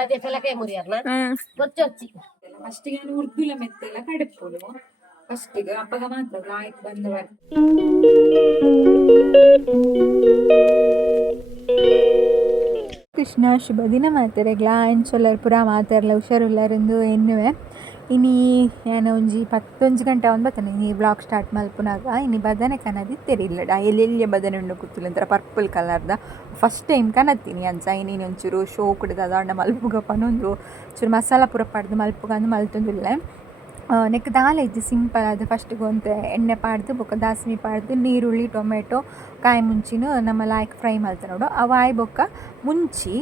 అదే పిల్లకాయ మురియారనా వచ్చి ఫస్ట్ గా ఉర్దుల మెత్తల కడుపులు ఫస్ట్ గా అప్పగా మాత్రం లాయక్ ಬಂದವರು ಕೃಷ್ಣ ಶುಭ ದಿನ ಮಾತೆರೆಗ್ಲ ಎಂಚೊಲ್ಲರು ಪುರ ಮಾತೆರ್ಲ ಹುಷಾರುಲ್ಲರೆಂದು ಎನ್ನುವೆ ಇನಿ ಏನು ಒಂಜಿ 11 ಗಂಟೆ ಒಂದು ಬತ್ತನೆ ಈ ಬ್ಲಾಗ್ ಸ್ಟಾರ್ಟ್ ಮಲ್ಪುನಾಗ ಇನಿ ಬದನೆ ಕನದಿ ತೆರಿಲ್ಲಡ ಎಲ್ಲೆಲ್ಲಿ ಬದನೆ ಉಂಡು ಕೂತಿಲ್ಲ ಒಂಥರ ಪರ್ಪಲ್ ಕಲರ್ದ ಫಸ್ಟ್ ಟೈಮ್ ಕನತ್ತೀನಿ ಅಂಚ ಇನ್ನೇನು ಒಂಚೂರು ಶೋ ಕುಡ್ದು ಅದಾಂಡ ಮಲ್ಪುಗಪ್ಪನೊಂದು ಚೂರು ಮಸಾಲ ಪೂರ ಪಡ್ದು ಮಲ್ಪುಗಂದು ಮಲ್ತೊಂದಿಲ್ಲ ನೆಕ್ ದಾಲ್ ಐತಿ ಸಿಂಪಲ್ ಅದು ಫಸ್ಟಿಗೆ ಒಂದು ಎಣ್ಣೆ ಪಾಡ್ದು ಬೊಕ್ಕ ದಾಸ್ಮಿ ಪಾಡ್ದು ನೀರುಳ್ಳಿ ಟೊಮೆಟೊ ಕಾಯಿ ಮುಂಚಿನ ನಮ್ಮ ಲಾಯ್ಕ್ ಫ್ರೈ ಮಾಡ್ತಾರೆ ನೋಡು ಅವಾಯ್ ಬೊಕ್ಕ ಮುಂಚಿ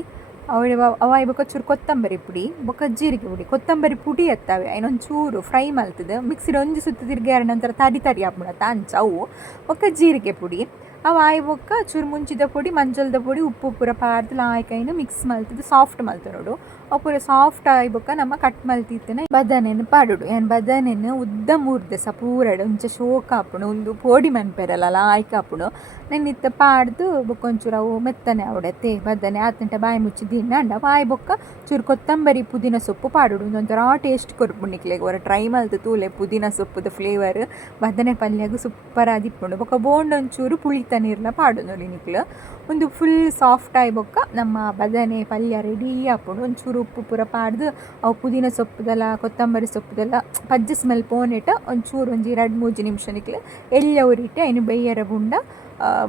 ಅವಾಯ್ ಬೊಕ್ಕ ಚೂರು ಕೊತ್ತಂಬರಿ ಪುಡಿ ಬೊಕ್ಕ ಜೀರಿಗೆ ಪುಡಿ ಕೊತ್ತಂಬರಿ ಪುಡಿ ಎತ್ತವೆ ಇನ್ನೊಂದು ಚೂರು ಫ್ರೈ ಮಲ್ತದೆ ಮಿಕ್ಸಿಡ್ ಒಂಜಿ ಸುತ್ತು ತಿರ್ಗಿ ಎರಡು ನಂತರ ತರಿ ಹಾಕ್ಬಿಡತ್ತ ಅಂಚ ಅವು ಬೊಕ್ಕ ಜೀರಿಗೆ ಪುಡಿ ಅವು ಆಯ್ ಬೊಕ್ಕ ಚೂರು ಮುಂಚಿದ ಪುಡಿ ಮಂಜಲ್ದ ಪುಡಿ ಉಪ್ಪು ಪೂರ ಪಾರ್ದು ಲಾಯ್ಕಾಯಿನ ಮಿಕ್ಸ್ ಮಲ್ತದೆ ಸಾಫ್ಟ್ ಮಲ್ತ ನೋಡು ಅವು ಪೂರ ಸಾಫ್ಟ್ ಆಯ್ ಬೊಕ್ಕ ನಮ್ಮ ಕಟ್ ಮಲ್ತಿತ್ತೇನೆ ಬದನೆನು ಪಾಡುಡು ಏನು ಬದನೆನು ಉದ್ದ ಮೂರ್ದೆ ಸ ಪೂರಡು ಒಂಚ ಶೋಕ ಹಾಪುಣು ಒಂದು ಪೋಡಿ ಮನ್ಪೆರಲ್ಲ ಲಾಯ್ಕ ಹಾಪುಣು ನೆನ್ನಿತ್ತ ಪಾಡ್ದು ಬೊಕ್ಕ ಒಂಚೂರು ಅವು ಮೆತ್ತನೆ ಅವಡತ್ತೆ ಬದನೆ ಆತಂಟ ಬಾಯಿ ಮುಚ್ಚಿ ದಿನ ಬಾಯಿ ಬೊಕ್ಕ ಚೂರು ಕೊತ್ತಂಬರಿ ಪುದೀನ ಸೊಪ್ಪು ಪಾಡುಡು ಒಂದೊಂಥರ ಟೇಸ್ಟ್ ಕೊರ್ಪುಣಿಕ್ಲೆಗೆ ಅವರ ಟ್ರೈ ಮಲ್ತು ತೂಲೆ ಪುದೀನ ಸೊಪ್ಪುದ ಫ್ಲೇವರ್ ಬದನೆ ಪಲ್ಯಗೂ ಸೂಪರ್ ಆದಿಪ್ಪುಂಡು ಬೊಕ್ಕ ಬೋಂಡ ಒಂಚೂರು ಪುಳಿತ ನೀರ್ನ ಪಾಡು ನೋಡಿ ನಿಕ್ಲು ಒಂದು ಫುಲ್ ಸಾಫ್ಟ್ ಆಗಿ ಬೊಕ್ಕ ನಮ್ಮ ಬದನೆ ಪಲ್ಯ ರೆಡಿ ಹಾಕೊಂಡು ಒಂಚೂರು ಉಪ್ಪು ಪೂರ ಪಾಡ್ದು ಅವು ಪುದೀನ ಸೊಪ್ಪುದೆಲ್ಲ ಕೊತ್ತಂಬರಿ ಸೊಪ್ಪುದೆಲ್ಲ ಪಜ್ಜಿ ಸ್ಮೆಲ್ ಪೋನಿಟ್ಟ ಒಂಚೂರು ಒಂಜಿ 2-3 ನಿಮಿಷ ನಿಕ್ಲು ಎಳ್ಳೆ ಉರಿಟ್ಟು ಇನ್ನು ಬೆಯ್ಯರ ಬುಂಡ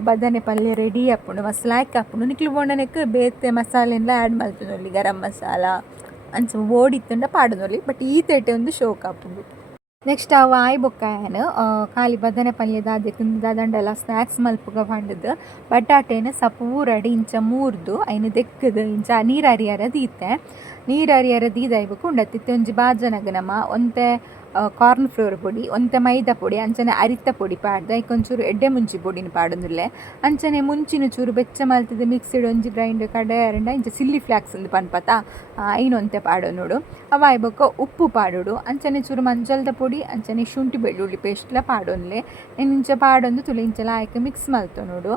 ಬದನೆ ಪಲ್ಯ ರೆಡಿ ಹಾಕೊಂಡು ಮಸಾಲಾಕಿ ಹಾಕೊಂಡು ನಿಕ್ಲು ಬೋಂಡನಕ್ಕೆ ಬೇತೆ ಮಸಾಲೆಲ್ಲ ಆ್ಯಡ್ ಮಾಡ್ತು ನೋಡಿ ಗರಂ ಮಸಾಲ ಅಂಚ ಓಡಿತ್ತಂಡ ಪಾಡು ನೋಡಿ ಬಟ್ ಈ ತೇಟೆ ಒಂದು ಶೋಕ್ ಹಾಕೊಂಡು ನೆಕ್ಸ್ಟ್ ಅವು ಆಯ್ ಬೊಕ್ಕ ಏನು ಖಾಲಿ ಬದನೆ ಪಲ್ಯದ ದಂಡೆಲ್ಲ ಸ್ನ್ಯಾಕ್ಸ್ ಮಲ್ಪುಗ ಪಂಡದು ಬಟಾಟೆನ ಸಪೂರಡಿ ಇಂಚ ಮೂರ್ದು ಐನು ದೆಕ್ಕದು ಇಂಚ ನೀರು ಹರಿಯರ ದೀತೆ ನೀರು ಹರಿಯರ ದೀದಾಯ್ಬೇಕು ಉಂಡತ್ತಿತ್ತೆ ಒಂಜಿ ಬಾಜನಗ ನಮ್ಮ ಒಂತೆ ಕಾರ್ನ್ ಫ್ಲೋರ್ ಪೊಡಿ ಒಂತೆ ಮೈದಾ ಪೊಡಿ ಅಂಚನೆ ಅರಿತ ಪೊಡಿ ಪಾಡ್ದು ಐಕೊಂಚೂರು ಎಡ್ಡೆ ಮುಂಚಿ ಪೊಡಿನ ಪಾಡೊಂದುಲ್ಲೆ ಅಂಚನೆ ಮುಂಚಿನ ಚೂರು ಬೆಚ್ಚ ಮಲ್ತದ ಮಿಕ್ಸಿಡ್ ಒಂಜಿ ಗ್ರೈಂಡ್ ಕಡೆ ಎರಡ ಇಂಚ ಸಿಲ್ಲಿ ಫ್ಲಾಕ್ಸ್ ಒಂದು ಪನ್ಪತ ಐನೊಂತೆ ಪಾಡೋ ನೋಡು ಅವಾಯ್ ಬೊಕ್ಕ ಉಪ್ಪು ಪಾಡೋಡು ಅಂಚನೆ ಚೂರು ಮಂಜಲ್ದ ಪೊಡಿ ಅಂಚನೆ ಶುಂಠಿ ಬೆಳ್ಳುಳ್ಳಿ ಪೇಸ್ಟ್ಲ ಪಾಡೊನ್ಲೆ ಇಂಚ ಪಾಡೊಂದು ತುಲೆ ಇಂಚಲ ಆಯ್ಕೆ ಮಿಕ್ಸ್ ಮಲ್ತು ನೋಡು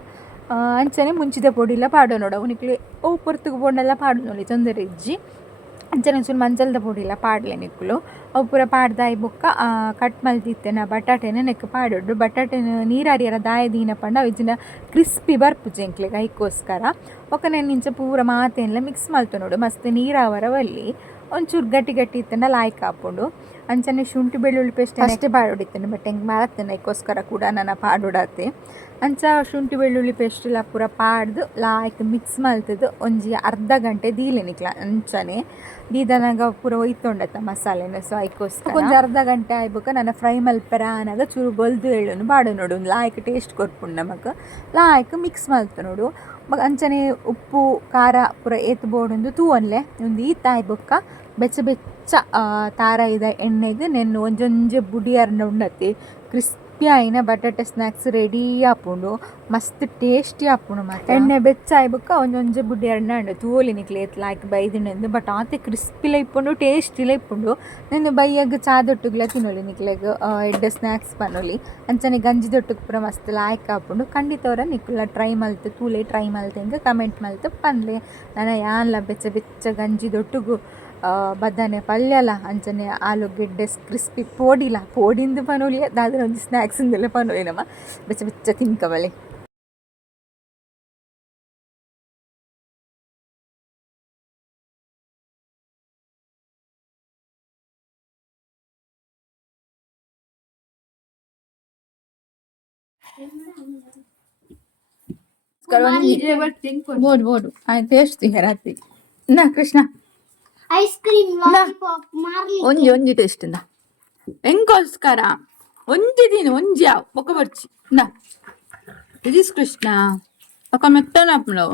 ಅಂಚನೆ ಮುಂಚಿದ ಪೊಡಿಲ್ಲ ಪಾಡೋ ನೋಡು ಅವನಿಕ್ಲೆ ಓ ಪೊರ್ತುಗು ಬೋಂಡೆಲ್ಲ ಪಾಡು ನೋಡಿ ತೊಂದರೆ ಇಜ್ಜಿ ಅಂಚನೆ ಚೂರು ಮಂಜಲ್ದ ಪೊಡಿಲ್ಲ ಪಾಡ್ಲೆ ನಿಕ್ಕಲು ಅವು ಪೂರ ಪಾಡ್ದಾಯಿ ಬೊಕ್ಕ ಕಟ್ ಮಲ್ತಿತ್ತೇನೆ ಬಟಾಟೆನ ನೆಕ್ ಪಾಡೋಡು ಬಟಾಟೆನ ನೀರು ಹರಿಯರ ದಾಯ ದೀನ ಪಂಡ ಇಜ್ಜಿನ ಕ್ರಿಸ್ಪಿ ಬರ್ಪುಜಿ ಎಂಕ್ಲೆಗೆ ಐಕೋಸ್ಕರ ಒಕ್ಕ ನಾನು ಇಂಚ ಪೂರ ಮಾತೆಲ್ಲ ಮಿಕ್ಸ್ ಮಲ್ತು ನೋಡು ಮಸ್ತ್ ನೀರಾವರ ಒಲ್ಲಿ ಒಂಚೂರು ಗಟ್ಟಿ ಇತ್ತಂಡ ಲಾಯ್ಕ್ ಹಾಕೊಂಡು ಅಂಚನೆ ಶುಂಠಿ ಬೆಳ್ಳುಳ್ಳಿ ಪೇಸ್ಟ್ ಅಷ್ಟೇ ಪಾಡೋಡಿತ್ತೇನೆ ಬಟ್ ಹೆಂಗೆ ಮಾರತ್ತೇನೆ ಐಕೋಸ್ಕರ ಕೂಡ ನಾನು ಪಾಡೋಡತ್ತೆ ಅಂಚ ಶುಂಠಿ ಬೆಳ್ಳುಳ್ಳಿ ಪೇಸ್ಟ್ ಎಲ್ಲ ಪೂರ ಪಾಡ್ದು ಲಾಯ್ಕ್ ಮಿಕ್ಸ್ ಮಲ್ತದ್ದು ಒಂಜಿ ಅರ್ಧ ಗಂಟೆ ದೀಲೆ ನಿಕ್ಲ ಅಂಚನೆ ದೀದನಾಗ ಪೂರ ಒಯ್ತೊಂಡತ್ತ ಮಸಾಲೆನ ಸೊ ಐಕೋಸ್ಕರ ಒಂದು ಅರ್ಧ ಗಂಟೆ ಆಯ್ಬೇಕು ನಾನು ಫ್ರೈ ಮಲ್ಪರ ಅನ್ನಾಗ ಚೂರು ಬಲ್ದು ಎಳ್ಳನ್ನು ಪಾಡು ನೋಡು ಒಂದು ಲಾಯ್ಕ್ ಟೇಸ್ಟ್ ಕೊರ್ಪುಂಡು ನಮಗೆ ಲಾಯ್ಕ್ ಮಿಕ್ಸ್ ಮಲ್ತು ನೋಡು ಅಂಚನೆ ಉಪ್ಪು ಖಾರ ಪೂರ ಏತ್ ಬೋಡೊಂದು ತೂವನ್ಲೆ ಒಂದು ಈತಾಯ್ ಬೊಕ್ಕ ಬೆಚ್ಚ ತಾರ ಇದ ಎಣ್ಣೆಗೆ ನೆನ್ನು ಒಂಜೊಂಜೆ ಬುಡಿ ಅರ್ನ ಉಂಡತ್ತೆ ಕ್ರಿಸ್ಪಿ ಆಯ್ನ ಬಟಾಟೆ ಸ್ನ್ಯಾಕ್ಸ್ ರೆಡಿ ಹಾಪುಂಡು ಮಸ್ತ್ ಟೇಸ್ಟಿ ಹಾಪುಂಡು ಮತ್ತೆ ಎಣ್ಣೆ ಬೆಚ್ಚ ಆಯ್ಬಕ್ಕ ಒಂಜೊಂಜೆ ಬುಡಿ ಅರ್ನ ಉಂಡು ತೂಲಿ ನಿಕ್ಲೆ ಲಾಯ್ಕ್ ಬೈದಿನೆಂದು ಬಟ್ ಆತೆ ಕ್ರಿಸ್ಪಿಲ ಇಪ್ಪುಂಡು ಟೇಸ್ಟಿಲ ಇಪ್ಪುಂಡು ನೆನ್ನು ಬೈಯಾಗ ಚಾದೊಟ್ಟುಗ್ಲ ತಿನ್ನೋಲಿ ನಿಕ್ಲೆಗ್ ಎಡ್ಡೆ ಸ್ನ್ಯಾಕ್ಸ್ ಪನ್ನೋಲಿ ಅಂಚನೆ ಗಂಜಿ ದೊಟ್ಟುಗೆ ಪೂರ ಮಸ್ತ್ ಲಾಯ್ಕ್ ಹಾಪುಂಡು ಖಂಡಿತವರ ನಿಕ್ಲ ಟ್ರೈ ಮಲ್ತು ತೂಲೆ ಟ್ರೈ ಮಲ್ತೆ ಹಿಂಗೆ ಕಮೆಂಟ್ ಮಲ್ತು ಪನ್ಲೆ ನಾನು ಯಾನ್ಲ ಬೆಚ್ಚ ಗಂಜಿ ದೊಟ್ಟುಗು ಬದನೆ ಪಲ್ಯಲ ಅಂಚನೆ ಆಲೂಗೆಡ್ಡೆ ಕ್ರಿಸ್ಪಿ ಪೋಡಿಂದು ಪನೋಲಿ ಅದಾದ್ರೆ ಒಂದು ಸ್ನ್ಯಾಕ್ಸಿಂದೆಲ್ಲ ಪನೋಲಿ ನಮ್ಮ ಬೆಚ್ಚ ತಿನ್ಕವಲೆ ಬೋಡು ಆಯ್ತು ಟೇಸ್ಟ್ ರಾತ್ರಿ ನಾ ಕೃಷ್ಣ ಐಸ್ ಕ್ರೀಮ್ ಲಾಲಿಪಾಪ್ ಒಂಜಿ ಟೇಸ್ಟ್ ಇಂದ ಎಂಗೋಸ್ಕರ ಒಂಜಿ ದಿನ ಒಂಜಿ ಯಾವ ಒಕ್ಕ ಬರ್ಚಿ ನಾ ಇದಿಸ್ ಕೃಷ್ಣ ಒಕ್ಕ ಮೆತ್ತನ ಹಾಪುಂಡು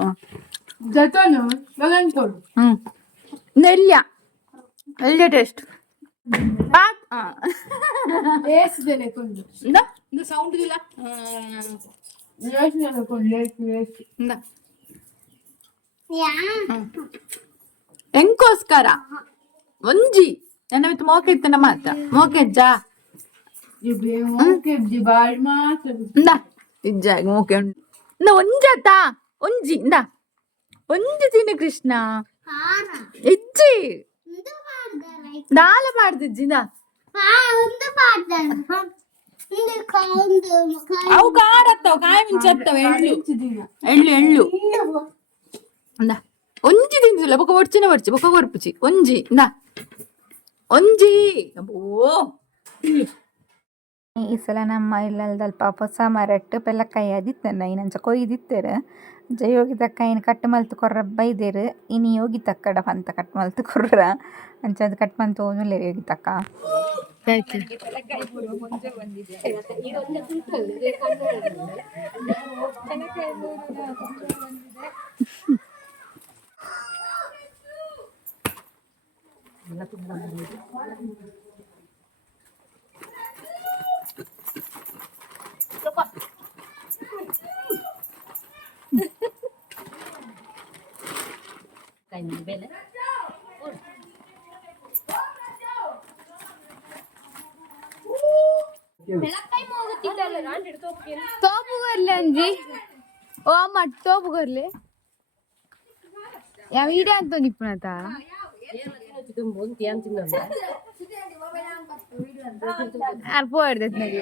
ಜತನು ಮಗನ್ಕೊಡು ನೆಲ್ಯ ಎಲ್ಯ ಟೇಸ್ಟ್ ಬಾತ್ ಲೇಸ್ ದೇನೆ ಕೊಂಡು ಇಂದ ಸೌಂಡ್ ಇಲ್ಲ ಲೇಸ್ ದೇನೆ ಕೊಂಡು ಲೇಸ್ ಇಂದ ಯಾ ಎಂಕೋಸ್ಕರ ಒಂಜಿ ನನ್ನ ಬಿತ್ತು ಮೋಕೆ ಇತ್ತನ ಮಾತ ಮೋಕೆಜ್ಜ ಮೋಕೆಜ್ಜಿ ಬಾಳ್ ಮಾತ ಇಜ್ಜಾಗಿ ಮೂಕೆ ಉಂಡು ಇಂದ ಒಂಜಾತ ಒಂಜಿ ಇಂದ ಒಂಜಿ ತಿನ್ನು ಕೃಷ್ಣ ಇಜ್ಜಿ ದಾಲ ಪಾಡ್ದಿಜ್ಜಿ ಇಂದ ಅವು ಕಾಡತ್ತವ ಕಾಯಿ ಮಿಂಚತ್ತವ ಎಳ್ಳು ಎಳ್ಳು ಎಳ್ಳು ಇಂದ ಒಂಜಿ ತಿನ್ಸಿಲ್ಲ ಬೊಕ್ಕ ಒಡ್ಚಿನ ಒಡ್ಚಿ ಬೊಕ್ಕ ಕೊರ್ಪುಚಿ ಒಂಜಿ ಇಂದ ಒಂಜಿ ಓ ಈ ಸಲ ನಮ್ಮ ಇಲ್ಲಲ್ದಲ್ಪ ಹೊಸ ಮರಟ್ಟು ಪೆಲ್ಲಕಾಯಿ ಅದಿತ್ತನ್ನ ಇನ್ನಂಚ ಕೊಯ್ದಿತ್ತೇರು ಯೋಗಿ ತಕ್ಕ ಇನ್ನು ಕಟ್ಟು ಮಲ್ತು ಕೊರ್ರ ಬೈದೇರು ಇನ್ನು ಯೋಗಿ ತಕ್ಕಡ ಪಂತ ಕಟ್ ಮಲ್ತು ಕೊರ್ರ ಅಂಚದು ಕಟ್ ಮಲ್ತು ಹೋಗ್ಲೆ ಯೋಗಿ ತಕ್ಕ ತೋಪು ಬರ್ಲಿ ಅಂಜಿ ಓ ಅಮ್ಮ ತೋಪು ಬರ್ಲಿ ಯಾವ ಈಡ ಅಂತ ನಿಪ್ಪುಣತ ಅರ್ಪಡ್ದೈತ್ ನೋಡಿ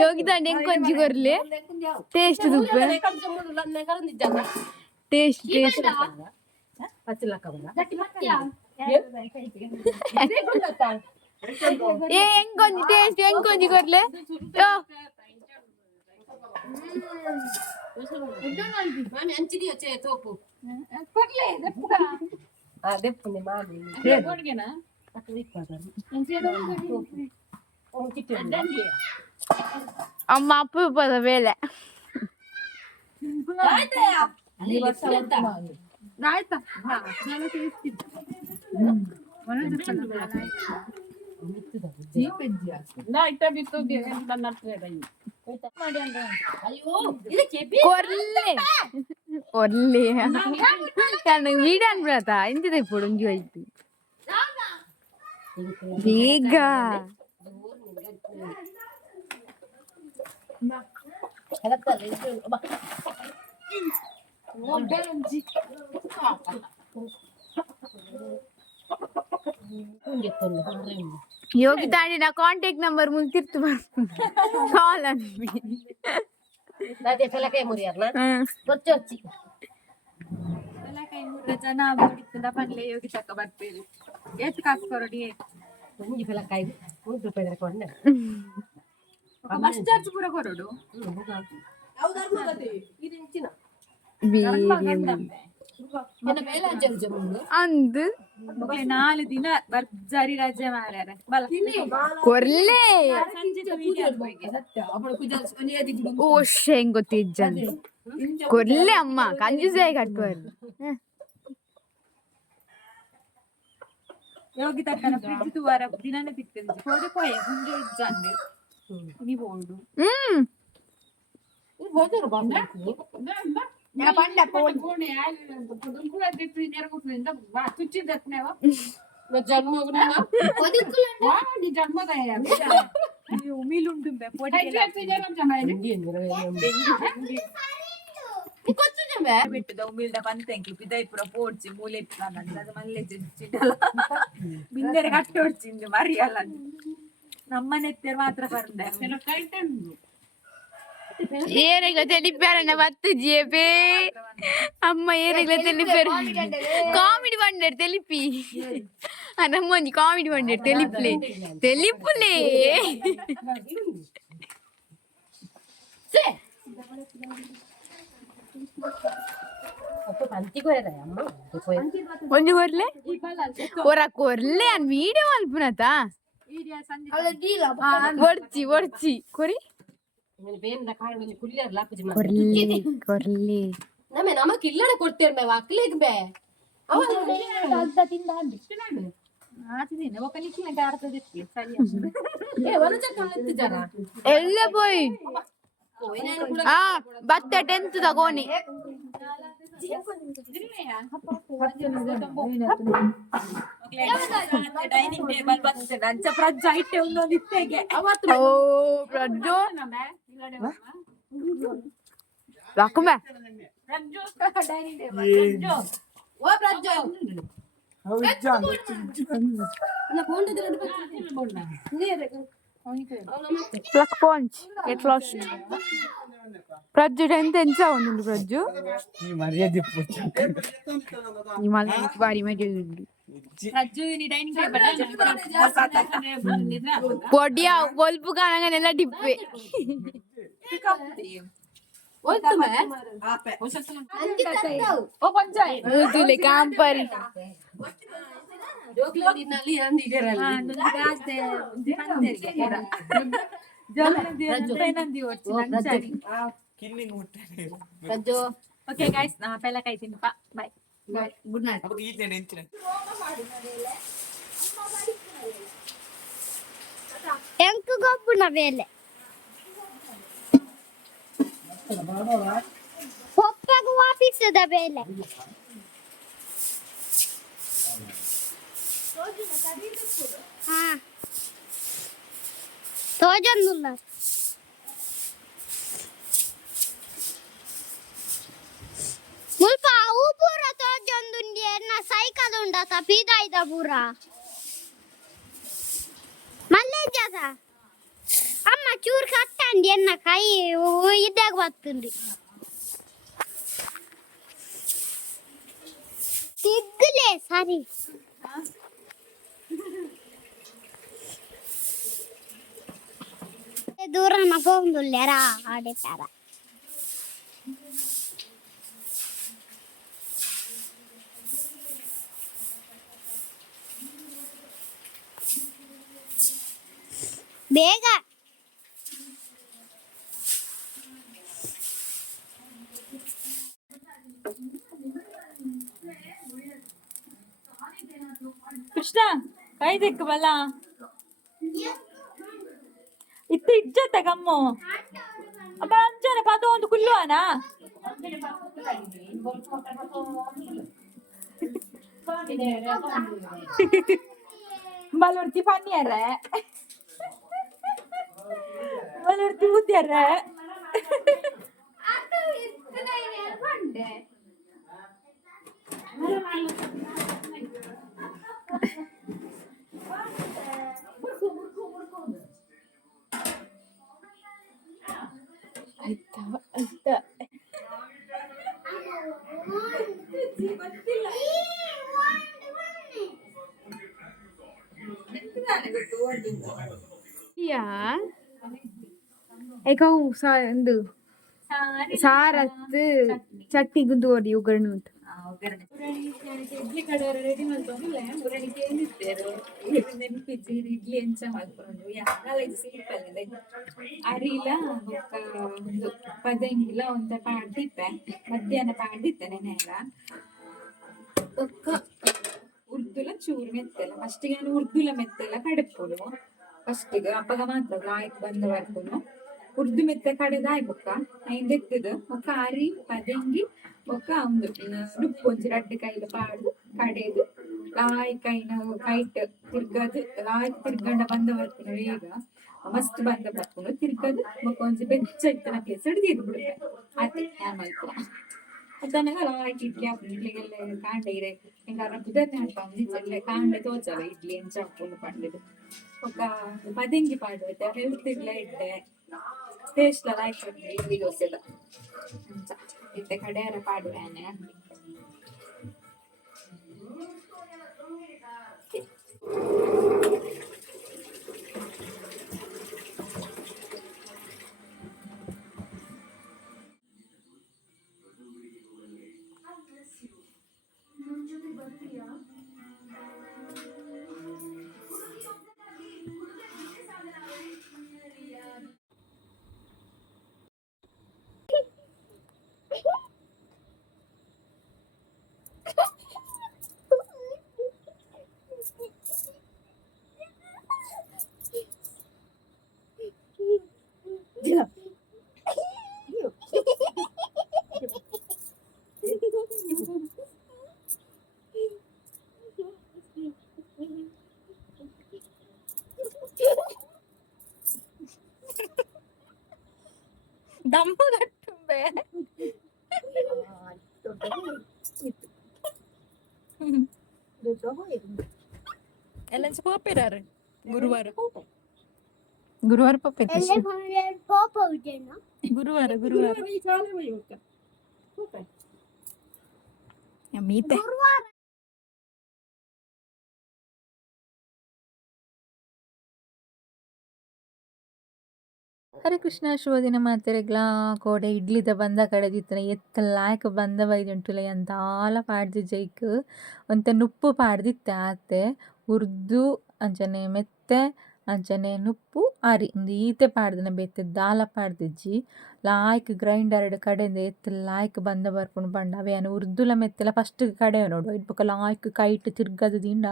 ಯೋಗಿದಾಂಡಿ ಹೆಂಗ್ ಕೊಂಜಿ ಕೊರ್ಲಿ ಟೇಸ್ಟ್ ತುಪ್ಪ ಟೇಸ್ಟ್ ಟೇಸ್ಟ್ ಏ ಹೆಂಗ್ ಕೊಂಜಿ ಟೇಸ್ಟ್ ಹೆಂಗ್ ಕೊಂಜಿ ಕೊರ್ಲಿ ಅಮ್ಮ ಅಪ್ಪದ ಬೇಳೆ ಕೊರ್ಲಿ ವೀಡ ಅನ್ಬಿಡತ್ತ ಎಂತಿದೆ ఇప్పుడు ಒಂಜಿ ಹೋಯ್ತು ಬೇಗ ಯೋಗಿ ತಾಂಡಿ ನಾ ಕಾಂಟ್ಯಾಕ್ಟ್ ನಂಬರ್ ಮುಲ್ತಿರ್ತು ಕಾಲ್ ಅನ್ಬಿ pelakayig murra jana bodittunda panle yogi takka barperi ಎಷ್ಟು ಕಾಸು ಕೊರಡಿ ಒಂಜಿ pelakayig ₹3 ಕೊಡ್ನೆ ಬಸ್ ಚಾರ್ಜ್ ಪೂರ ಕೊರಡು ಯಾವ ಧರ್ಮಗತಿ ಇದು ಇಂಚಿನ ನನ್ನ ಮೇಲೆ ಅಜ್ಜ ಮುಂದು ಅಂದು 4 ದಿನ ಬರ್ಜಾರಿ ರಜೆ ಮಾರ್ಯಾರ ಬಲ ಕೊರ್ಲೆ ಸಂಜೆ ವಿಡಿಯೋ ಬಗ್ಗೆ ಸತ್ಯ ಅವಳ ಕುಜಲ್ ಕೊನೆಯದಿ ಬಿಡು ಓ ಶೇಂಗ್ ಗೊತ್ತಿಜ್ಜನ್ ಕೊರ್ಲೆ ಅಮ್ಮ ಕಂಜೂಸೆ ಕಟ್ಟುವರು ಯೋಗಿ ತಕ್ಕನ ಫ್ರಿಡ್ಜ್ ತುವಾರ ದಿನನೇ ತಿಕ್ಕಿದ್ದೆ ಕೋಡೆ ಪೋಯೆ ಮುಂದೆ ಇಜ್ಜಂದೆ ನೀವು ಓಡು ಇದು ಹೋದರು ಬಂದ ನಾ ಪಂಡ ಪೋಣೆ ಪುದುಂಕುಳ ದಿತ್ತು ನೆರಗುತ್ತಿಂದ ಬಾ ತುಚ್ಚಿದತ್ನೇವ ನಾ ಜನ್ಮಗುನ ನಿ ಜನ್ಮದ ನೀವು ಮೀಲುಂಡು ಬೆ ಪೋಡಿ ಬಿಟ್ಟದ ಉಮಿಲ್ದ ಪಂತೆಂಕ್ಲು ಪಿದೈ ಪುರ ಪೋಡ್ಚಿ ಮೂಲೆ ಇಪ್ಪದ ಮಲ್ಲೆ ಚಿಟ್ಟಲ ಬಿಂದೆರೆ ಕಟ್ಟೋಡ್ಚಿಂದು ಮರಿಯಲ್ಲ ನಮ್ಮನೆ ಎತ್ತೇರು ಮಾತ್ರ ಬರ್ದೆ ಏರೆಗ್ಲ ತೆಲಿಪ್ಯಾರಣ್ಣ ಬತ್ತು ಜೇಪೇ ಅಮ್ಮ ಏರೆಗ್ಲ ತೆಲಿಪ್ಯಾರ ಕಾಮಿಡಿ ಬಂಡರ್ ತೆಲಿಪಿ ನಮ್ಮೊಂಜಿ ಕಾಮಿಡಿ ಬಂಡರ್ ತೆಲಿಪ್ಲೆ ತೆಲಿಪುಲೆ ಒಂಜಿ ಕೊರ್ಲೆ ಒರ ಕೊರ್ಲೆ ಅನ್ ವೀಡಿಯೋ ಮಲ್ಪುನತ ಒಡ್ಚಿ ಒಡ್ಚಿ ಕೊರಿ ಕೊರ್ಲೆ ಕೊರ್ಲೆ ನಮಕ್ ಇಲ್ಲಡೆ ಕೊಡ್ತೇರ್ ಬೇ ಅಕ್ಲಿಗ್ ಬೇ ಎಲ್ಲ ಪೋಯ್ ಬತ್ತ 10th ತಗೋನಿ ಡೈನಿಂಗ್ ಟೇಬಲ್ ಬರ್ತದೆ ಅಂಚ ಪ್ರಜ್ಜ ಇಟ್ಟೆ ಒಂದೊಂದು ಇತ್ತೆಗೆ ಓ ಪ್ರಜ್ಜು ರಾಕುಮೆ ಡೈನಿಂಗ್ ಟೇಬಲ್ ಓ ಪ್ರಜ್ಜು ಪ್ಲಕ್ ಪಾಂಚ್ ಗೆಟ್ ಲಾಸ್ಟ್ ಪ್ರಜ್ಜು ಎಂತ ಎಂಚ ಒಂದು ಪ್ರಜ್ಜು ಈ ಮಲ್ಲ ಬಾರಿ ಮಜೆ ಡೈನಿಂಗ್ ಟೇಬಲ್ పొడియా గొల్పు కానగానేలా డిప్పే ఊతులే కాంపరి ఓకే గైస్ నా పెళ్ళకై తింప బై ಗುಡ್ ನೈಟ್ ಎಂಕು ಗೊಬ್ಬುನ ಬೇಲೆ ಪಪ್ಪಗೂ ವಾಪಿಸದ ಬೇಲೆ ಹಾ ತೋಜನ್ನುಲ್ಲ ಮುಲ್ಪ ಅವು ಪೂರ ತೋಜೊಂದುಂಡಿ ಎನ್ನ ಸೈಕಲ್ ಉಂಡತ ಪೀದಾಯ್ದ ಪೂರ ಮಲ್ಲೇಜದ ಅಮ್ಮ ಚೂರ್ ಕಟ್ಟಂಡಿ ಎನ್ನ ಕೈ ಇದ್ದಾಗ ಬರ್ತುಂಡಿ ಸಿಗ್ಲೇ ಸರಿ ದೂರನ ಹೋಗುದಿಲ್ಲರಾ ಆಡೆ ಪ್ಯಾರ ಬೇಗ ಕೃಷ್ಣ ಕೈ ದಿಕ್ಕು ಬಲ್ಲ ಇತ್ತು ಇಜ್ಜತ್ತ ಗಮ್ಮು ಅಪ್ಪ ಅಂಚನೆ ಪದ ಒಂದು ಕುಲ್ಲುವನ ಬಲೂರ್ತಿ ಪನ್ನಿಯರ ಬಲೂರ್ತಿ ಬುದ್ಧಿಯರ ಯಾ ಏಕೌ ಒಂದು ಸಾರತ್ತು ಚಟ್ನಿ ಗುಂದು ಉಗರ್ಣು ಉಂಟು ಇಡ್ಲಿ ಕಡೆಯವರು ರೆಡಿ ಮಾಡ್ಕೊಂಡ್ರೆ ಉರಣಿಕೆ ಏನಿರ್ತಾರೆ ನೆನಪಿದ್ದು ಇಡ್ಲಿ ಎಂಚ ಮಾಡ್ಕೊಂಡು ಯಾಕಲ್ಲ ಇದು ಸಿಂಪಲ್ ಅರಿಲ ಒಂದು ಪದಂಗಿಲ ಒಂದ ಪಾಡಿದ್ದೆ ಮಧ್ಯಾಹ್ನ ಪಾಡಿದ್ದೆ ನೆನೆಯಲ್ಲ ಒಕ್ಕ ಉರ್ದುಲ ಚೂರು ಮೆತ್ತಲ ಫಸ್ಟಿಗೆ ನಾನು ಉರ್ದುಲ ಮೆತ್ತಲ ಕಡಪುನು ಫಸ್ಟಿಗೆ ಅಪ್ಪಗ ಮಾತ್ರ ಆಯ್ತು ಬಂದ ಬರ್ಪುನು ಉರ್ದು ಮೆತ್ತ ಕಡೆದ ಆಯ್ಬೊಕ್ಕ ಐದು ಎತ್ತದು ಒಕ್ಕ ಅರಿ ಪದಂಗಿ ಒಕ್ಕ ಒಂದು ನುಪ್ಪು ಒಂಚೂರು ಅಡ್ಡ ಕೈಲ ಪಾಡ್ದು ಕಡೆದು ಲಾಯ್ ಕೈನ ಕೈಟ್ ತಿರ್ಗದು ಲಾಯ್ ತಿರ್ಗಂಡ ಬಂದ ಬರ್ಪುನು ಬೇಗ ಮಸ್ತ್ ಬಂದ ಬರ್ಪುನು ತಿರ್ಗದು ಒಕ್ಕ ಒಂಚು ಬೆಚ್ಚ ಇತ್ತನ ಕೇಸ್ ಹಿಡಿದು ಬಿಡುತ್ತೆ ಅದೇ ನಾನು ಮಲ್ಪುನ ಅದನ್ನೆಲ್ಲ ಲಾಯ್ಕ್ ಇಡ್ಲಿ ಹಾಕೊಂಡು ಇಡ್ಲಿಗೆಲ್ಲ ಕಾಂಡ ಇರೆ ಹಿಂಗಾರ ಬುಧತೆ ಹಾಕೊಂಡು ಕಾಂಡ ತೋಚಲ್ಲ ಇಡ್ಲಿ ಎಂಚ ಹಾಕೊಂಡು ಪಂಡಿದು ಒಕ್ಕ ಪದಂಗಿ ಪಾಡುತ್ತೆ ಹೆಲ್ತ್ ಇಲ್ಲ ಇಡ್ಡೆ ಟೇಸ್ಟ್ ಎಲ್ಲ ಆಯ್ತು ಇಡ್ಲಿ ದೋಸೆದ ಅಂಚ ಇತ್ತೆ ಕಡೆಯರ ಪಾಡುವೇನೆ ನಮ್ಮ ಕಟ್ಟುಂಬೆ ಎಲ್ಲ ಪೋಪಿರಾರು ಗುರುವಾರ ಗುರುವಾರ ಪಪ್ಪೆ ಗುರುವಾರ ಗುರುವಾರ ಮೀತೆ ಹರೇ ಕೃಷ್ಣ ಶುಭ ದಿನ ಮಾತೆರೆಗ್ಲಾ ಕೋಡೆ ಇಡ್ಲಿದ ಬಂದ ಕಡೆದಿತ್ತನ ಎತ್ತ ಲಾಯಕ ಬಂದ ಬೈದುಂಟುಲ ಎಂತಾಲ ಪಾಡ್ದು ಜೈಕ್ ಒಂತ ನುಪ್ಪು ಪಾಡ್ದಿತ್ತೆ ಆತೆ ಉರ್ದು ಅಂಚನೆ ಮೆತ್ತೆ ಅಂಚನೆ ನುಪ್ಪು ಆರಿ ಒಂದು ಈತೆ ಪಾಡ್ದನ ಬೇತೆ ದಾಲ ಪಾಡ್ದಿಜ್ಜಿ ಲಾಯ್ಕ್ ಗ್ರೈಂಡರ್ಡ್ ಕಡೆಯಿಂದ ಎತ್ತ ಲಾಯ್ಕ್ ಬಂದ ಬರ್ಪುಂಡು ಪಂಡ ಅವೇನು ಉರ್ದುಲ ಮೆತ್ತೆಲ ಫಸ್ಟ್ ಕಡೆ ನೋಡು ಇಟ್ಬೊಕ ಲಾಯ್ಕ್ ಕೈಟ್ ತಿರ್ಗದ ದಿಂಡ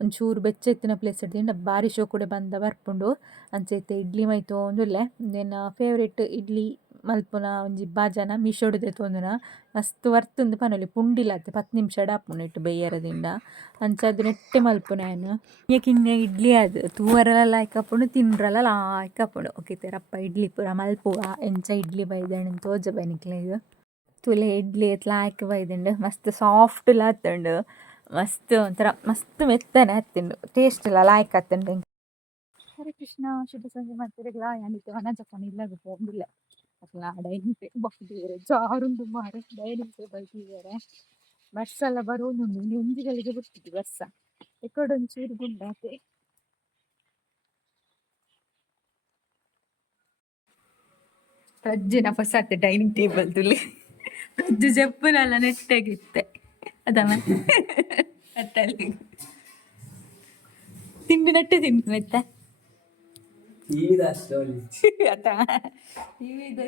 ಒಂಚೂರು ಬೆಚ್ಚೆತ್ತಿನ ಪ್ಲೇಸ್ ದಿಂಡ ಬಾರಿ ಶೋ ಕೂಡ ಬಂದ ಬರ್ಪುಂಡು ಅಂಚೈತೆ ಇಡ್ಲಿ ಮೈ ತೊಂದುಲ್ಲೆ ನನ್ನ ಫೇವ್ರೆಟ್ ಇಡ್ಲಿ ಮಲ್ಪುನ ಒಂಜಿ ಬಾಜನ ಮೀಶೋಡ್ದೆ ತೊಂದುನ ಮಸ್ತ್ ವರ್ತುಂದು ಪನೊಲಿ ಪುಂಡಿಲತ್ತೆ 10 ನಿಮಿಷ ಡಾಪುನ ಇಟ್ಟು ಬೇಯರದಿಂದ ಅಂಚದು ನೆಟ್ಟೆ ಮಲ್ಪುನ ಏನು ಏಕಿನ್ನೆ ಇಡ್ಲಿ ಅದು ತೂವರಲ ಲಾಯ್ಕಪ್ಪುಂಡು ತಿನ್ರಲ ಲಾಯ್ಕಪ್ಪುಂಡು ಓಕೆ ರಪ್ಪ ಇಡ್ಲಿ ಪೂರ ಮಲ್ಪುವ ಎಂಚ ಇಡ್ಲಿ ಬೈದಣ್ಣ ತೋಜ ಬೈನಿಕ್ಲೆಗ್ ತುಲೆ ಇಡ್ಲಿ ಲಾಯ್ಕ್ ಬೈದಿಂಡು ಮಸ್ತ್ ಸಾಫ್ಟ್ ಲಾತ್ತುಂಡು ಮಸ್ತ್ ಒಂಥರ ಮಸ್ತ್ ಮೆತ್ತನೆ ಹತ್ತಿಂಡು ಟೇಸ್ಟ್ ಇಲ್ಲ ಲಾಯ್ಕ್ ಹತ್ತುಂಡು. ಹರೇ ಕೃಷ್ಣ ಶುಭ ಸಂಜೆ ಮಾಡ್ತಿರಲ್ಲ ಯಾನಿತ್ತು ವನ ಜಪನ ಇಲ್ಲಾಗ ಹೋಗಿಲ್ಲ ಅಲ್ಲ ಡೈನಿಂಗ್ ಟೇಬಲ್ ಬೇರೆ ಜಾರುಂಡು ಮಾರು ಡೈನಿಂಗ್ ಟೇಬಲ್ ಬೇರೆ ಬಸ್ ಎಲ್ಲ ಬರೋದುಂಡು ನೆಂಜಿಗಳಿಗೆ ಬಿಡ್ತಿದ್ವಿ ಬಸ್ಸ ಎಕಡೊಂಚೂರು ಗುಂಡಾತೆ ರಜ್ಜಿನ ಫಸ್ಟ್ ಡೈನಿಂಗ್ ಟೇಬಲ್ ತುಲಿ ರಜ್ಜು ಜಪ್ಪುನೆಲ್ಲ ನೆಟ್ಟಾಗಿತ್ತೆ ಅದಮ್ಮ ಅತ್ತಲ್ಲಿ ತಿಂಡಿ ನೆಟ್ಟೆ ತಿಂದು ಮೆತ್ತ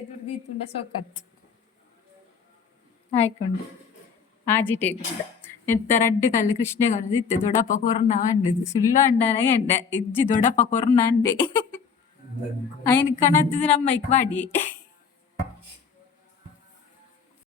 ದುಡ್ದಿತ್ತುಂಡ ಸೊಕ್ಕತ್ತು ಆಯ್ಕೊಂಡು ಆಜಿಟೇಟ್ ಎಂತ ರಡ್ಡು ಕಲ್ಲು ಕೃಷ್ಣ ಕಲ್ಲು ಇತ್ತೆ ದೊಡ್ಡಪ್ಪ ಕೊರೋನಾ ಅಂಡದು ಸುಳ್ಳು ಅಂಡನೆ ಎಂಡೆ ಇಜ್ಜಿ ದೊಡ್ಡಪ್ಪ ಕೊರೋನಾ ಅಂಡೆ ಅಯ್ಯನ ಕಣದ್ದು ನಮ್ಮ ಮೈಕ್ ಮಾಡಿ